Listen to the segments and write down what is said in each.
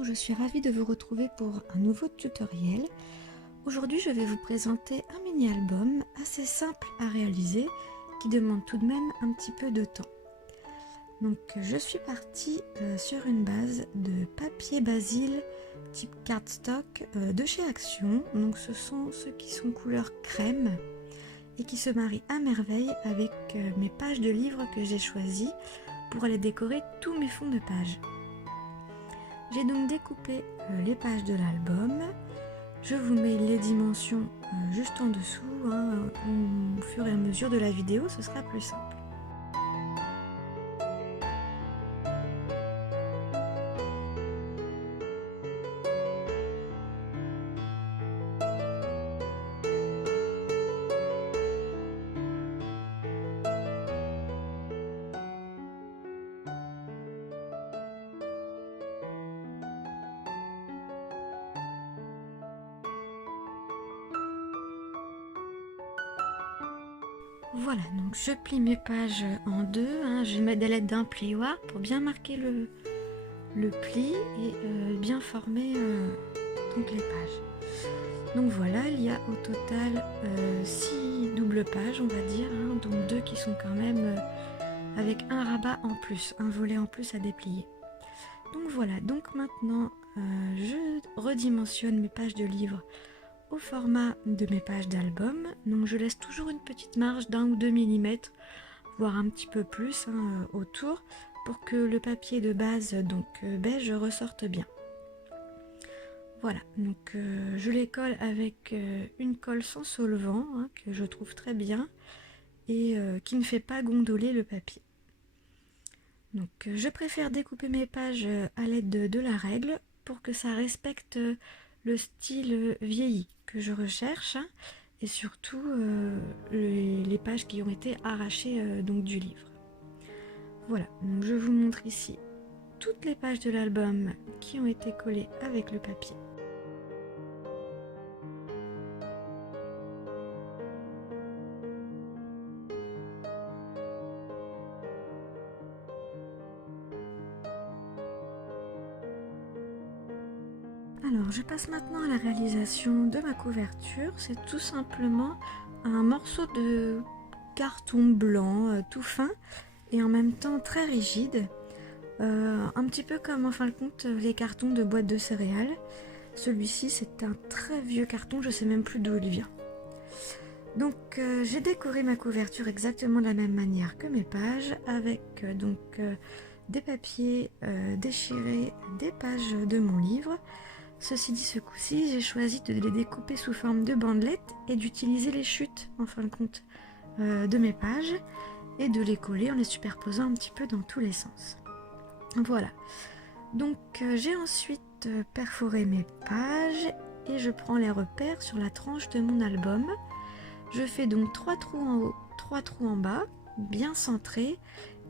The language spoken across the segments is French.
Bonjour, je suis ravie de vous retrouver pour un nouveau tutoriel. Aujourd'hui, je vais vous présenter un mini-album assez simple à réaliser qui demande tout de même un petit peu de temps. Donc, je suis partie sur une base de papier basil type cardstock de chez Action. Donc, ce sont ceux qui sont couleur crème et qui se marient à merveille avec mes pages de livres que j'ai choisies pour aller décorer tous mes fonds de page. J'ai donc découpé les pages de l'album. Je vous mets les dimensions juste en dessous. Au fur et à mesure de la vidéo, ce sera plus simple. Voilà, donc je plie mes pages en deux. Je mets à l'aide d'un plioir pour bien marquer le pli et bien former donc les pages. Donc voilà, il y a au total 6 doubles pages, on va dire, donc 2 qui sont quand même avec un rabat en plus, un volet en plus à déplier. Donc voilà, donc maintenant je redimensionne mes pages de livre au format de mes pages d'album. Donc je laisse toujours une petite marge d'1 ou 2 mm, voire un petit peu plus autour, pour que le papier de base, donc beige, ressorte bien. Voilà, donc je les colle avec une colle sans solvant, que je trouve très bien, et qui ne fait pas gondoler le papier. Donc je préfère découper mes pages à l'aide de la règle pour que ça respecte le style vieilli que je recherche, et surtout les pages qui ont été arrachées donc du livre. Voilà, donc je vous montre ici toutes les pages de l'album qui ont été collées avec le papier. Alors, je passe maintenant à la réalisation de ma couverture. C'est tout simplement un morceau de carton blanc tout fin et en même temps très rigide. Un petit peu comme en fin de compte les cartons de boîtes de céréales. Celui-ci, c'est un très vieux carton, je ne sais même plus d'où il vient. Donc j'ai décoré ma couverture exactement de la même manière que mes pages, avec des papiers déchirés des pages de mon livre. Ceci dit, ce coup-ci, j'ai choisi de les découper sous forme de bandelettes et d'utiliser les chutes, en fin de compte, de mes pages, et de les coller en les superposant un petit peu dans tous les sens. Voilà. Donc, j'ai ensuite perforé mes pages et je prends les repères sur la tranche de mon album. Je fais donc 3 trous en haut, 3 trous en bas, bien centrés,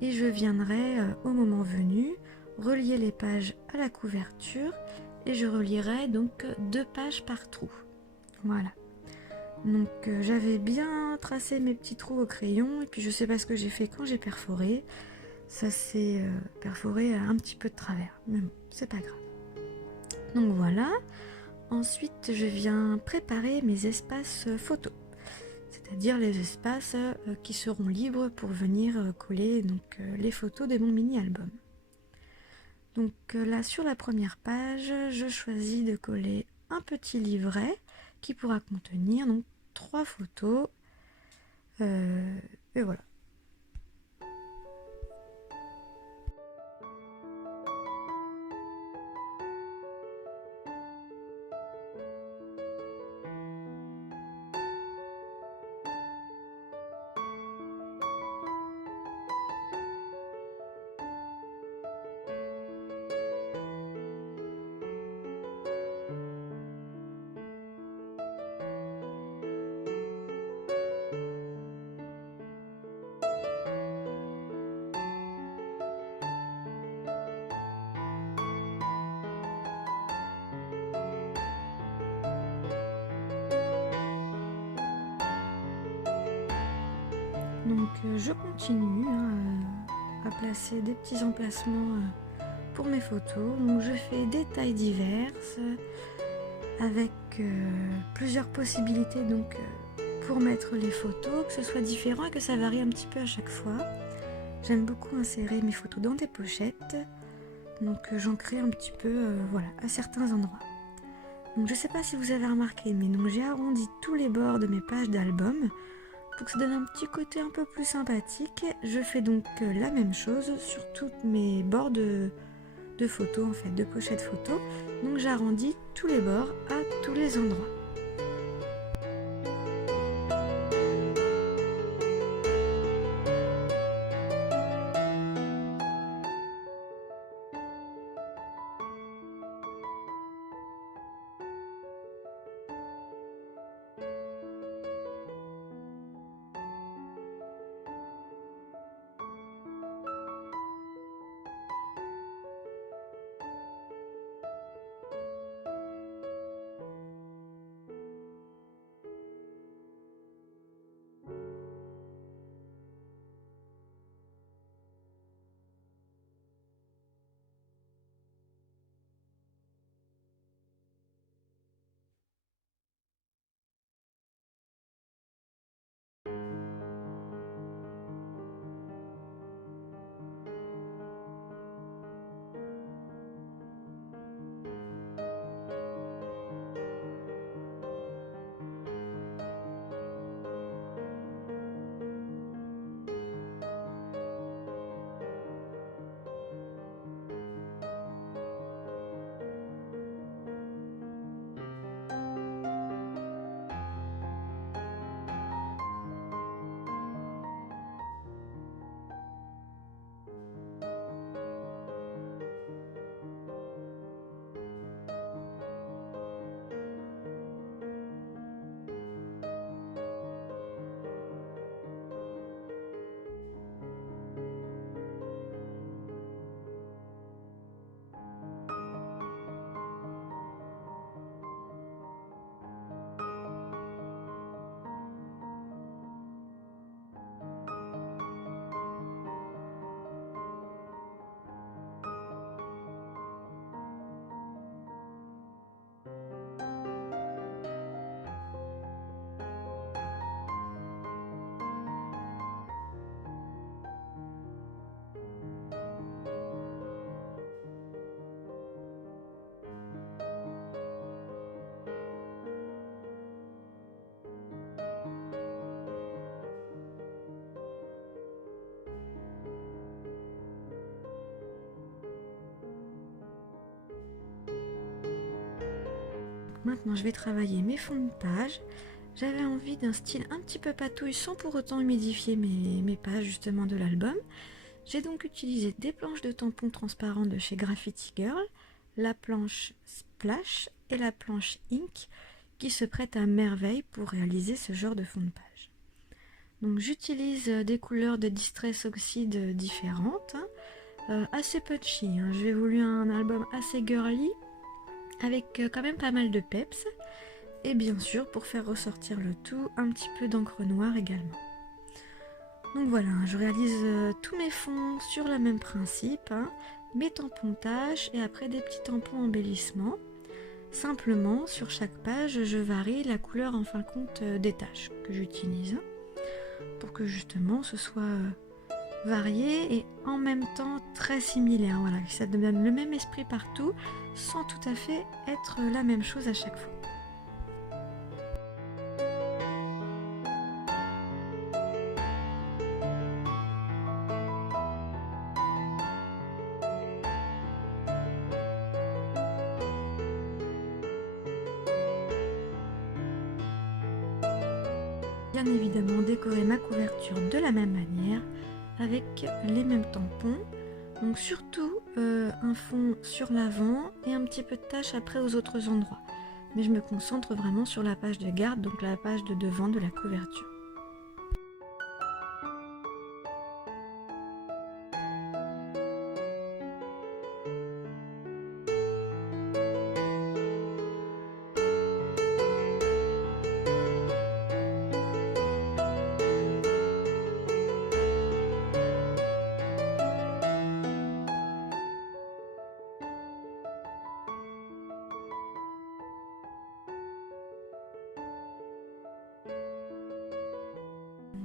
et je viendrai, au moment venu, relier les pages à la couverture. Et je relierai donc 2 pages par trou. Voilà. Donc j'avais bien tracé mes petits trous au crayon et puis je sais pas ce que j'ai fait quand j'ai perforé. Ça s'est perforé un petit peu de travers, mais bon, c'est pas grave. Donc voilà. Ensuite, je viens préparer mes espaces photos, c'est-à-dire les espaces qui seront libres pour venir coller donc les photos de mon mini-album. Donc là, sur la première page, je choisis de coller un petit livret qui pourra contenir donc 3 photos. Et voilà. Donc je continue à placer des petits emplacements pour mes photos. Donc je fais des tailles diverses avec plusieurs possibilités donc pour mettre les photos, que ce soit différent et que ça varie un petit peu à chaque fois. J'aime beaucoup insérer mes photos dans des pochettes, donc j'en crée un petit peu voilà, à certains endroits. Donc je sais pas si vous avez remarqué, mais donc j'ai arrondi tous les bords de mes pages d'album pour que ça donne un petit côté un peu plus sympathique. Je fais donc la même chose sur tous mes bords de photos, en fait, de pochettes photos. Donc j'arrondis tous les bords à tous les endroits. Maintenant, je vais travailler mes fonds de page. J'avais envie d'un style un petit peu patouille sans pour autant humidifier mes pages justement de l'album. J'ai donc utilisé des planches de tampons transparents de chez Graffiti Girl, la planche Splash et la planche Ink qui se prêtent à merveille pour réaliser ce genre de fond de page. Donc j'utilise des couleurs de Distress Oxide différentes, assez punchy. J'ai voulu un album assez girly avec quand même pas mal de peps et bien sûr pour faire ressortir le tout un petit peu d'encre noire également. Donc voilà, je réalise tous mes fonds sur le même principe, mes tampons tâches et après des petits tampons embellissement. Simplement sur chaque page je varie la couleur en fin de compte des tâches que j'utilise pour que justement ce soit varié et en même temps très similaire, voilà, que ça donne le même esprit partout sans tout à fait être la même chose à chaque fois. Bien évidemment décorer ma couverture de la même manière avec les mêmes tampons, donc surtout un fond sur l'avant et un petit peu de tache après aux autres endroits, mais je me concentre vraiment sur la page de garde, donc la page de devant de la couverture.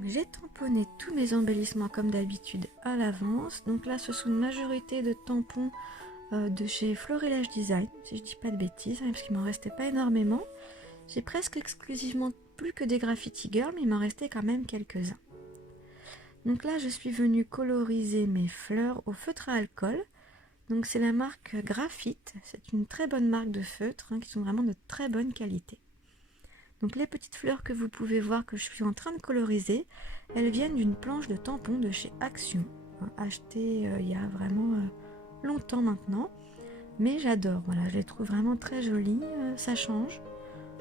J'ai tamponné tous mes embellissements comme d'habitude à l'avance. Donc là, ce sont une majorité de tampons de chez Florilège Design, si je dis pas de bêtises, hein, parce qu'il m'en restait pas énormément. J'ai presque exclusivement plus que des Graffiti Girl, mais il m'en restait quand même quelques-uns. Donc là, je suis venue coloriser mes fleurs au feutre à alcool. Donc c'est la marque Graphite. C'est une très bonne marque de feutres qui sont vraiment de très bonne qualité. Donc les petites fleurs que vous pouvez voir que je suis en train de coloriser, elles viennent d'une planche de tampons de chez Action, achetée il y a vraiment longtemps maintenant. Mais j'adore, voilà, je les trouve vraiment très jolies, ça change.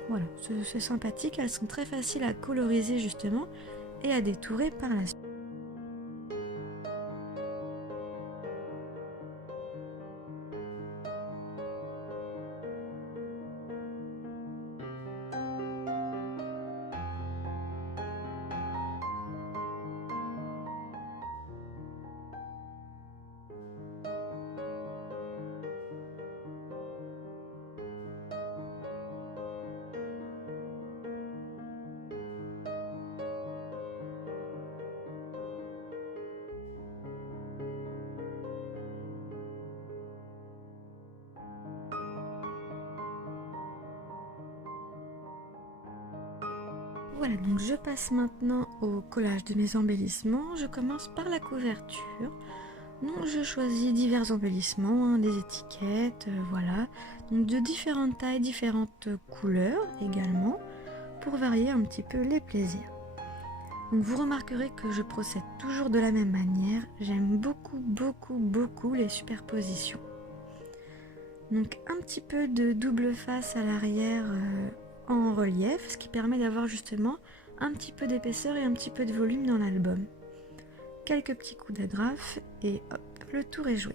Voilà, c'est sympathique, elles sont très faciles à coloriser justement et à détourer par la suite. Voilà, donc je passe maintenant au collage de mes embellissements. Je commence par la couverture. Donc je choisis divers embellissements, des étiquettes, voilà. Donc de différentes tailles, différentes couleurs également, pour varier un petit peu les plaisirs. Donc vous remarquerez que je procède toujours de la même manière. J'aime beaucoup les superpositions. Donc un petit peu de double face à l'arrière en relief, ce qui permet d'avoir justement un petit peu d'épaisseur et un petit peu de volume dans l'album. Quelques petits coups d'agrafe et hop, le tour est joué.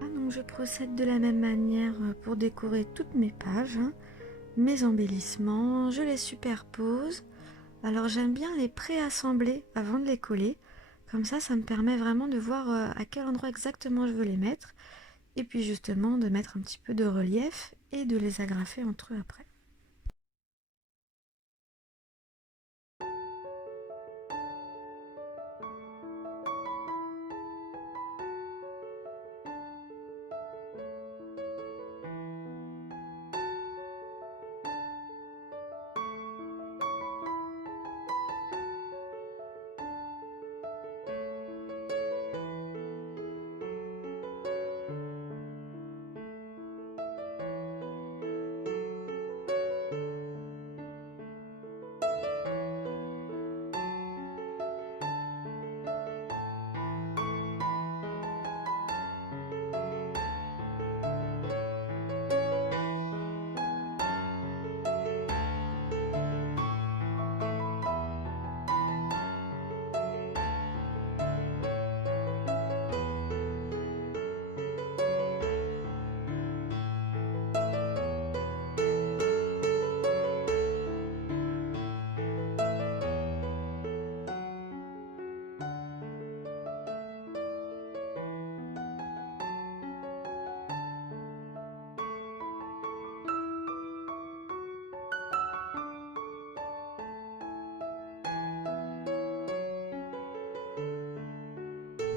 Donc je procède de la même manière pour décorer toutes mes pages, mes embellissements, je les superpose. Alors j'aime bien les préassembler avant de les coller, comme ça me permet vraiment de voir à quel endroit exactement je veux les mettre, et puis justement de mettre un petit peu de relief et de les agrafer entre eux après.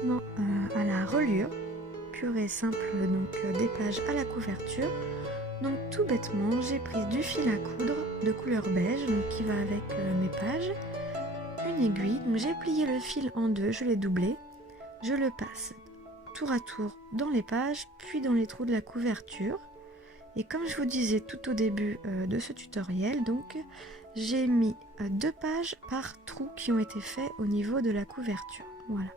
Non, à la reliure, pure et simple, donc des pages à la couverture. Donc tout bêtement, j'ai pris du fil à coudre de couleur beige, donc qui va avec mes pages, une aiguille, donc j'ai plié le fil en deux, je l'ai doublé, je le passe tour à tour dans les pages, puis dans les trous de la couverture. Et comme je vous disais tout au début de ce tutoriel, donc j'ai mis 2 pages par trou qui ont été faits au niveau de la couverture. Voilà.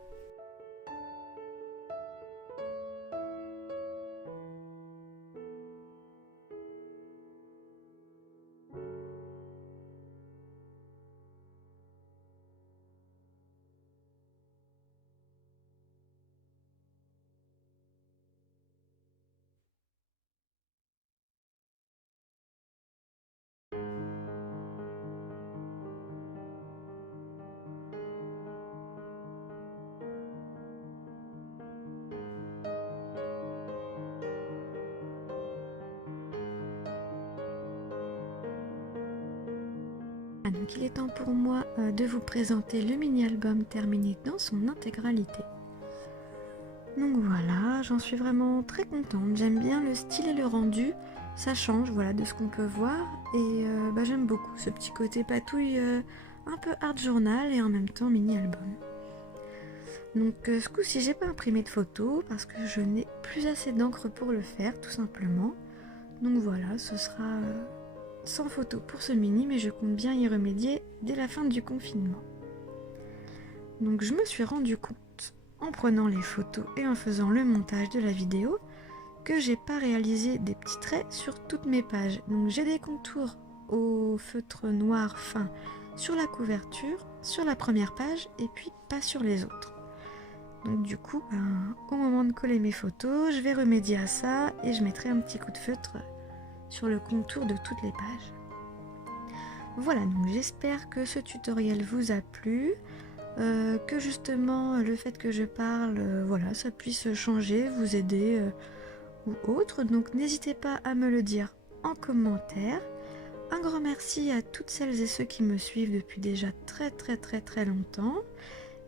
Donc il est temps pour moi de vous présenter le mini-album terminé dans son intégralité. Donc voilà, j'en suis vraiment très contente, j'aime bien le style et le rendu, ça change voilà, de ce qu'on peut voir et j'aime beaucoup ce petit côté patouille un peu art journal et en même temps mini-album. Donc ce coup-ci j'ai pas imprimé de photos parce que je n'ai plus assez d'encre pour le faire tout simplement. Donc voilà, ce sera sans photo pour ce mini, mais je compte bien y remédier dès la fin du confinement. Donc je me suis rendu compte en prenant les photos et en faisant le montage de la vidéo que j'ai pas réalisé des petits traits sur toutes mes pages. Donc j'ai des contours au feutre noir fin sur la couverture, sur la première page et puis pas sur les autres. Donc du coup, au moment de coller mes photos, je vais remédier à ça et je mettrai un petit coup de feutre sur le contour de toutes les pages. Voilà, donc j'espère que ce tutoriel vous a plu, que justement le fait que je parle, voilà, ça puisse changer, vous aider ou autre. Donc n'hésitez pas à me le dire en commentaire. Un grand merci à toutes celles et ceux qui me suivent depuis déjà très longtemps.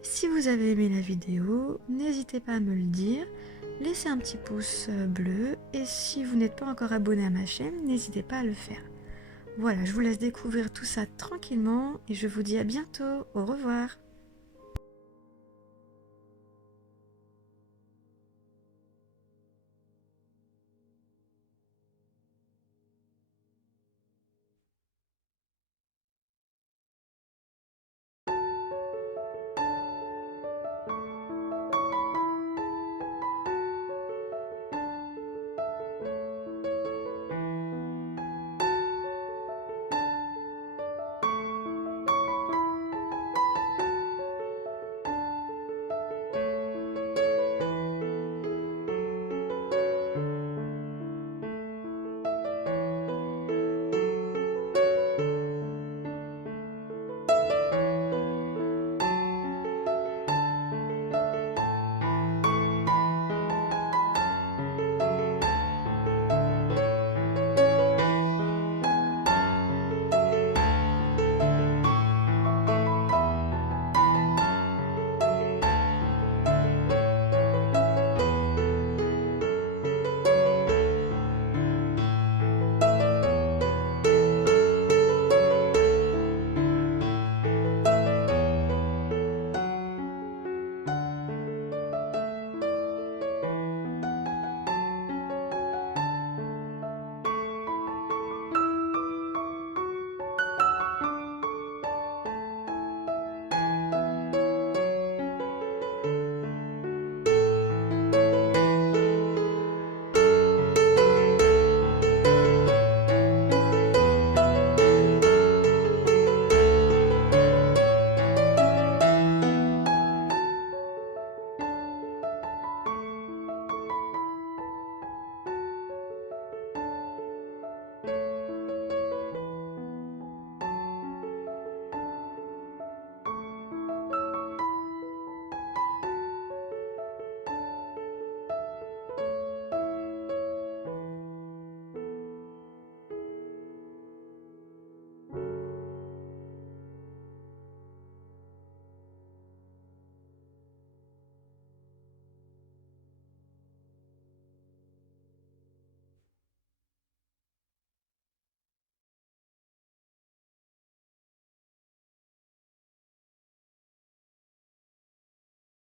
Si vous avez aimé la vidéo, n'hésitez pas à me le dire, laissez un petit pouce bleu et si vous n'êtes pas encore abonné à ma chaîne, n'hésitez pas à le faire. Voilà, je vous laisse découvrir tout ça tranquillement et je vous dis à bientôt, au revoir.